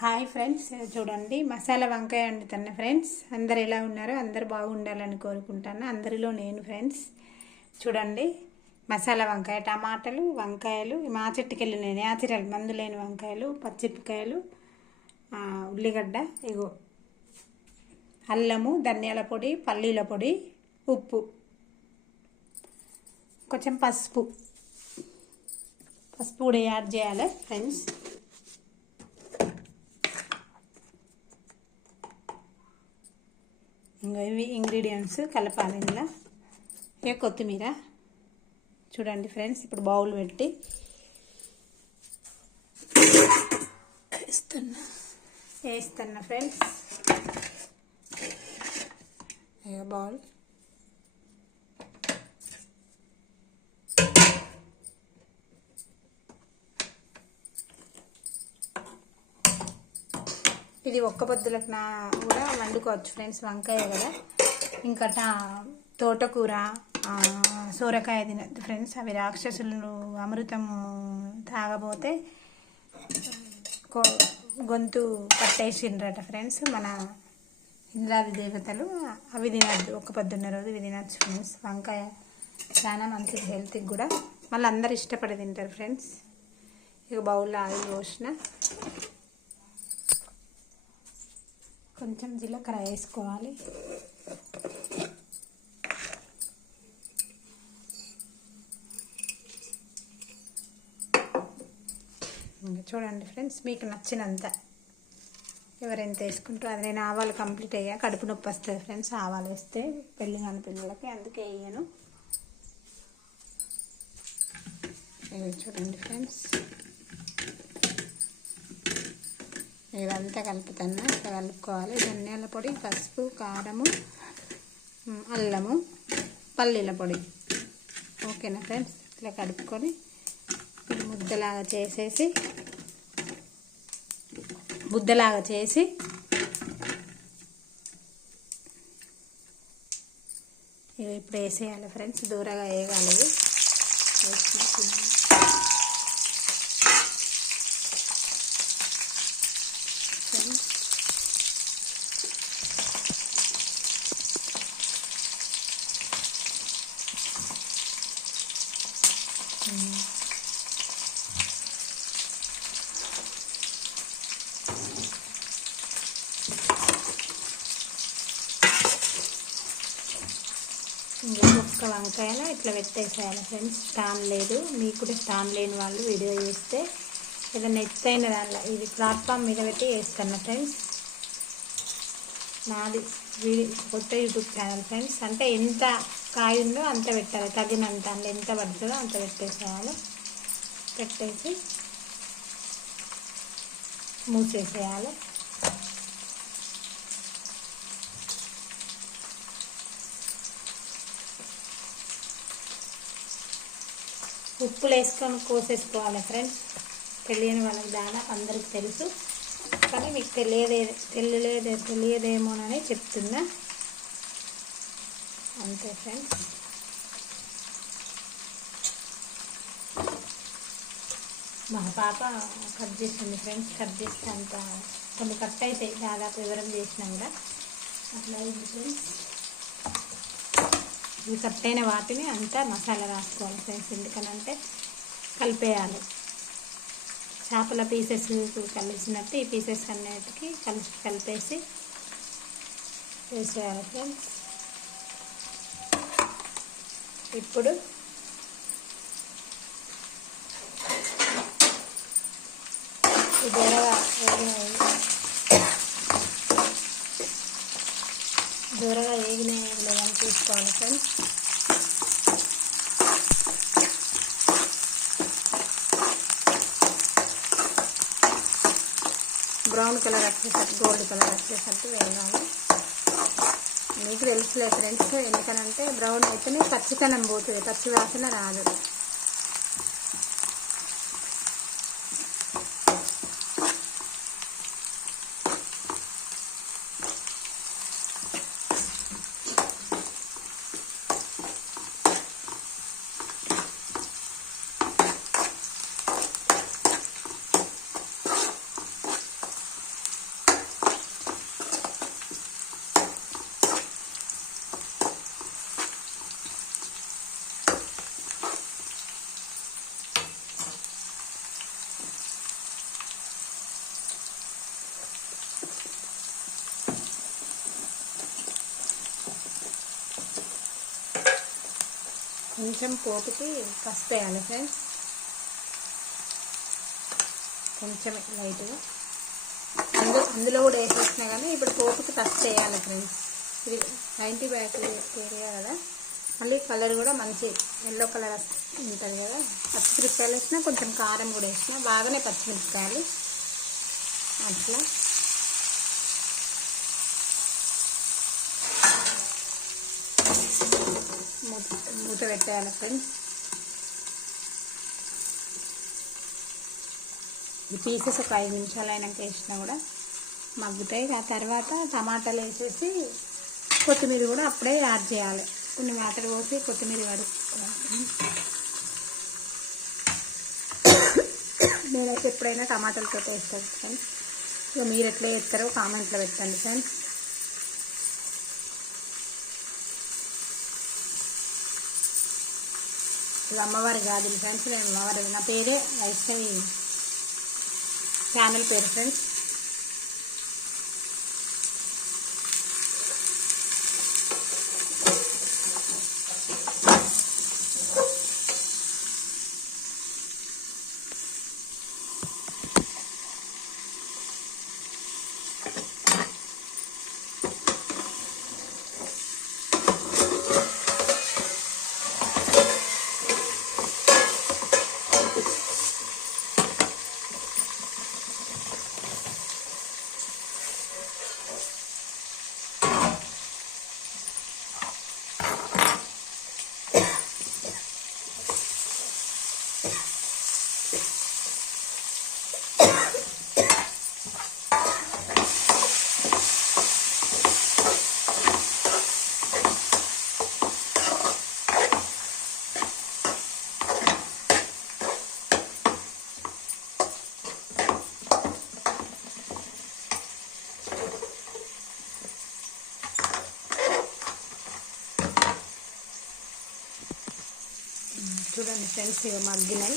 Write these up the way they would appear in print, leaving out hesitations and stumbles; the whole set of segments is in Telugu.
హాయ్ ఫ్రెండ్స్, చూడండి మసాలా వంకాయ వండుతున్నా ఫ్రెండ్స్. అందరు ఎలా ఉన్నారో అందరు బాగుండాలని కోరుకుంటాను. అందరిలో నేను ఫ్రెండ్స్. చూడండి మసాలా వంకాయ, టమాటాలు, వంకాయలు మా చెట్టుకెళ్ళి న్యాచురల్ మందు లేని వంకాయలు, పచ్చిమిరపకాయలు, ఉల్లిగడ్డ, ఇగో అల్లము, ధనియాల పొడి, పల్లీల పొడి, ఉప్పు, కొంచెం పసుపు కూడా యాడ్ చేయాలి ఫ్రెండ్స్. ఇంకా ఇవి ఇంగ్రీడియంట్స్ కలపాలి ఇందులో. ఇక కొత్తిమీర చూడండి ఫ్రెండ్స్. ఇప్పుడు బౌల్ పెట్టి వేస్తున్నా ఫ్రెండ్స్. ఇక బౌల్ ఇది ఒక్క పొద్దులకు కూడా వండుకోవచ్చు ఫ్రెండ్స్, వంకాయ కదా. ఇంకా తోటకూర, సోరకాయ తినద్దు ఫ్రెండ్స్. అవి రాక్షసులు అమృతం తాగబోతే గొంతు పట్టేసిండ్రట ఫ్రెండ్స్ మన ఇంద్రాది దేవతలు. అవి తినద్దు, ఒక్క పొద్దున్న రోజు ఇవి తినచ్చు ఫ్రెండ్స్. వంకాయ చాలా మంచిది హెల్త్కి కూడా, మళ్ళీ అందరు ఇష్టపడి తింటారు ఫ్రెండ్స్. ఇక బౌల్లో ఆయిల్ పోసిన, కొంచెం జీలకర్ర వేసుకోవాలి. చూడండి ఫ్రెండ్స్, మీకు నచ్చినంత ఎవరెంత వేసుకుంటారో అది. నేను ఆవాలు కంప్లీట్ అయ్యా, కడుపు నొప్పి వస్తుంది ఫ్రెండ్స్ ఆవాలు వేస్తే, పెళ్ళి కాని పిల్లలకి, అందుకే వేయను. చూడండి ఫ్రెండ్స్, ఇదంతా కలుపుతున్నా. ఇట్లా కలుపుకోవాలి. ధనియాల పొడి, పసుపు, కారము, అల్లము, పల్లీల పొడి. ఓకేనా ఫ్రెండ్స్? ఇట్లా కలుపుకొని ముద్దలాగా చేసి ఇప్పుడు వేసేయాలి ఫ్రెండ్స్. దూరగా వేయగాలి. ఇంకా ఒక్క వంకాయన ఇట్లా పెట్టేసేయాలి ఫ్రెండ్స్. స్టాండ్ లేదు, మీకు కూడా స్టాండ్ లేని వాళ్ళు వీడియో చేస్తే ఏదైనా ఎత్తైన దానిలో, ఇది ప్లాట్ఫామ్ మీద పెట్టి వేస్తాను ఫ్రెండ్స్. నాది కొత్త యూట్యూబ్ ఛానల్ ఫ్రెండ్స్. అంటే ఎంత కాయ ఉందో అంత పెట్టాలి, తగినంత. అందులో ఎంత పడుతుందో అంత పెట్టేసేయాలి. పెట్టేసి మూసేసేయాలి. ఉప్పులు వేసుకొని కోసేసుకోవాలి ఫ్రెండ్స్. తెలియని వాళ్ళకి దాదాపు అందరికి తెలుసు, కానీ మీకు తెలియదేమోనని చెప్తున్నా అంతే ఫ్రెండ్స్. మా పాప కట్ చేస్తుంది ఫ్రెండ్స్. కట్ చేస్తే అంత కొన్ని కట్ అవుతాయి, దాదాపు వివరం చేసినా కూడా అట్లా అయింది ఫ్రెండ్స్. ఇవి కట్ అయిన వాటిని అంతా మసాలా రాసుకోవాలి ఫ్రెండ్స్. ఎందుకనంటే కలిపేయాలి. చేపల పీసెస్ కలిసినట్టు ఈ పీసెస్ అన్నిటికీ కలిపేసి వేసేయాలి ఫ్రెండ్స్. ఇప్పుడు దూరగా వేగినాయని చూసుకోవాలి ఫ్రెండ్స్. బ్రౌన్ కలర్ వచ్చేసరికి, గోల్డ్ కలర్ వచ్చేసరికి వేయాలి. మీకు తెలుసులే ఫ్రెండ్స్, ఎందుకనంటే బ్రౌన్ అయితేనే పచ్చితనం పోతుంది, పచ్చి వాసన రాదు. కొంచెం పోపుకి పసుపు వేయాలి ఫ్రెండ్స్, కొంచెం లైట్గా. అందులో కూడా వేసేసినా కానీ ఇప్పుడు పోపుకి పసుపు వేయాలి ఫ్రెండ్స్. ఇది 90 బ్యాక్టీరియా కదా, మళ్ళీ కలర్ కూడా మంచి ఎల్లో కలర్ ఉంటుంది కదా. పచ్చిమిరపకాయలు వేసినా కొంచెం కారం కూడా వేసినా, బాగానే పచ్చిమిరపకాయలు అట్లా. మూత పెట్టేయాలి ఫ్రెండ్స్. ఈ పీసెస్ ఒక 5 నిమిషాలు అయినాక వేసినా కూడా మగ్గుతాయి. ఆ తర్వాత టమాటాలు వేసేసి కొత్తిమీర కూడా అప్పుడే యాడ్ చేయాలి. కొన్ని వాటర్ పోసి కొత్తిమీర కడుక్కోవాలి. నేనైతే ఎప్పుడైనా టమాటాలతో వేస్తాను ఫ్రెండ్స్. ఇక మీరు ఎట్లా చేస్తారో కామెంట్లో పెట్టండి ఫ్రెండ్స్. ఇది అమ్మవారి గాజులు ఫ్రెండ్స్. నేను అమ్మవారి, నా పేరే వైష్ణవి ఛానల్ పేరు ఫ్రెండ్స్. చూడండి ఫ్రెండ్స్, ఇవి మగ్గినాయి.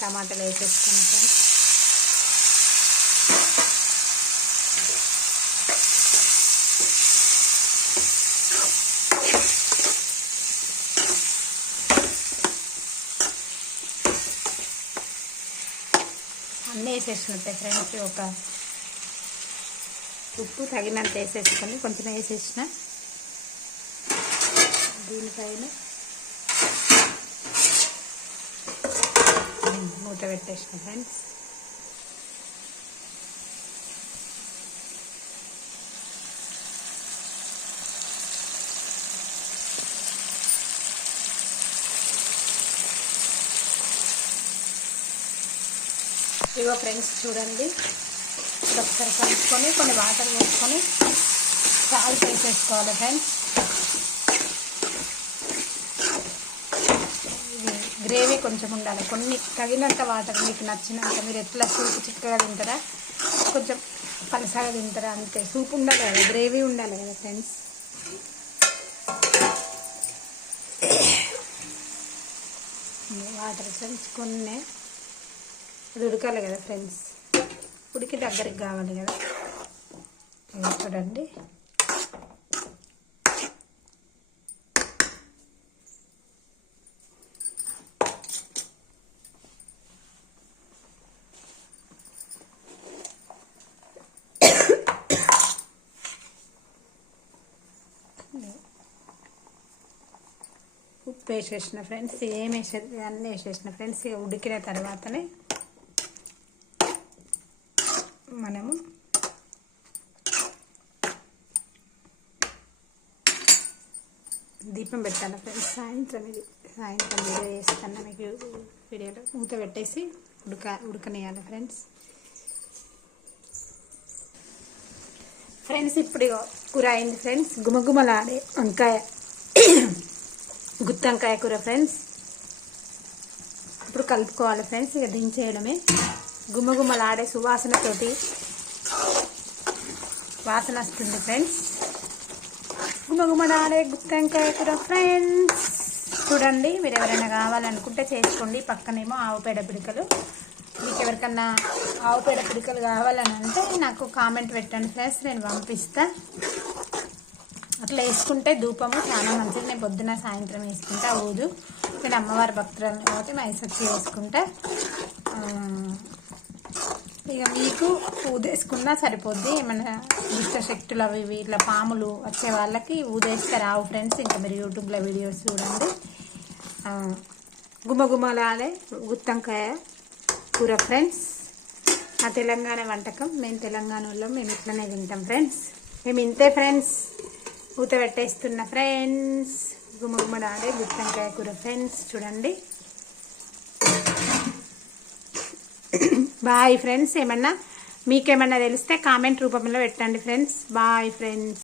టమాటాలు వేసేస్తాను ఫ్రెండ్స్. అన్నీ వేసేసినట్టే ఫ్రెండ్స్. ఒక ఉప్పు తగినంత వేసేసుకొని కొంచెం వేసేసిన. దీనిపైన మూత పెట్టేసిన ఫ్రెండ్స్. ఇగో ఫ్రెండ్స్ చూడండి, ఒకసారి కలుపుకొని కొన్ని వాటర్ వేసుకొని సాల్ట్ వేసేసుకోవాలి ఫ్రెండ్స్. గ్రేవీ కొంచెం ఉండాలి, కొన్ని తగినంత వాటర్, మీకు నచ్చినంత. మీరు ఎట్లా సూప్ చిక్కగా తింటారా, కొంచెం పలసగా తింటారా, అంతే. సూప్ ఉండాలి కదా, గ్రేవీ ఉండాలి కదా ఫ్రెండ్స్. వాటర్ ఫ్రెండ్స్ కొన్ని ఉడకాలి కదా ఫ్రెండ్స్, ఉడికి దగ్గరికి కావాలి కదా. చూడండి, ఉప్పు వేసేసిన ఫ్రెండ్స్, ఏం వేసేది అన్నీ వేసేసిన ఫ్రెండ్స్. ఇక ఉడికిన తర్వాతనే మనము దీపం పెట్టాలి ఫ్రెండ్స్. సాయంత్రం వీడియో వేస్తాను మీకు. వీడియోలో మూత పెట్టేసి ఉడకనియాలి ఫ్రెండ్స్. ఫ్రెండ్స్ ఇప్పుడు కూర అయింది ఫ్రెండ్స్. గుమగుమలాడే వంకాయ, గుత్తి వంకాయ కూర ఫ్రెండ్స్. ఇప్పుడు కలుపుకోవాలి ఫ్రెండ్స్. ఇక దించేయడమే. గుమగుమలాడే సువాసనతోటి వాసన వస్తుంది ఫ్రెండ్స్. గుమగుమలాడే గుత్తి వంకాయ కూర ఫ్రెండ్స్. చూడండి, మీరు ఎవరైనా కావాలనుకుంటే చేసుకోండి. పక్కనేమో ఆవు పేడ పిడికలు. మీకు ఎవరికన్నా ఆవు పేడ పిడికలు కావాలని అంటే నాకు కామెంట్ పెట్టండి ఫ్రెండ్స్, నేను పంపిస్తా. అట్లా వేసుకుంటే ధూపము చాలా మంచిది. నేను పొద్దున సాయంత్రం వేసుకుంటా ఊదు. నేను అమ్మవారి భక్తురాలు కాబట్టి మైసొచ్చి వేసుకుంటా. ఇక మీకు ఊదేసుకున్నా సరిపోద్ది. ఏమన్నా దుష్ట శక్తులు అవి ఇవి ఇట్లా పాములు వచ్చే వాళ్ళకి ఊదేస్తే రావు ఫ్రెండ్స్. ఇంకా మీరు యూట్యూబ్లో వీడియోస్ చూడండి. గుమగుమలాడే గుత్తంకాయ కూర ఫ్రెండ్స్. ఆ తెలంగాణ వంటకం. మేము తెలంగాణ వాళ్ళం, మేము ఇట్లనే తింటాం ఫ్రెండ్స్. మేము ఇంతే ఫ్రెండ్స్. ఊత పెట్టేస్తున్న ఫ్రెండ్స్. గుమగుమలాడే గుత్తంకాయ కూర ఫ్రెండ్స్. చూడండి. Bye friends. మీకేమన్నా తెలిస్తే కామెంట్ రూపంలో పెట్టండి ఫ్రెండ్స్. Bye friends.